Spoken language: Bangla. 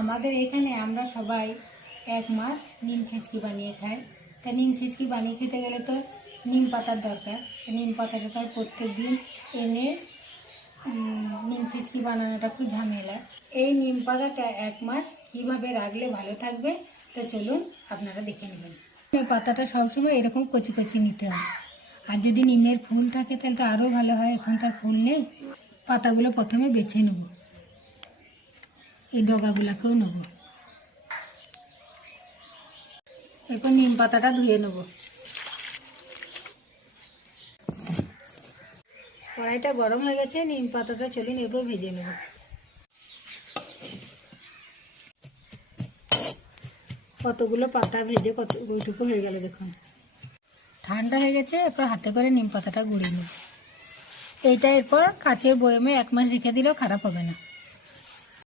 আমাদের এখানে আমরা সবাই 1 মাস নিম ছিচকি বানিয়ে খাই। তা নিম ছিচকি বানিয়ে খেতে গেলে তো নিম পাতার দরকার। নিম পাতাটা তার প্রত্যেক দিন এনে নিম ছিচকি বানানোটা খুব ঝামেলা। এই নিম পাতাটা 1 মাস কীভাবে রাখলে ভালো থাকবে তো চলুন আপনারা দেখে নেবেন। এই পাতাটা সবসময় এরকম কচি কচি নিতে হয়। আর যদি নিমের ফুল থাকে তাহলে তো আরও ভালো হয়। এখন তার ফুল নেই। পাতাগুলো প্রথমে বেছে নেব, এই ডগাগুলোকেও নেব। এরপর নিম পাতাটা ধুয়ে নেব। কড়াইটা গরম হয়ে গেছে, নিম পাতাটা চলুন এরপর ভেজে নেব। কতগুলো পাতা ভেজে ওইটুকু হয়ে গেল দেখুন। ঠান্ডা হয়ে গেছে, এরপর হাতে করে নিম পাতাটা গুঁড়িয়ে নেব। এইটা এরপর কাচের বয়ামে 1 মাস রেখে দিলেও খারাপ হবে না।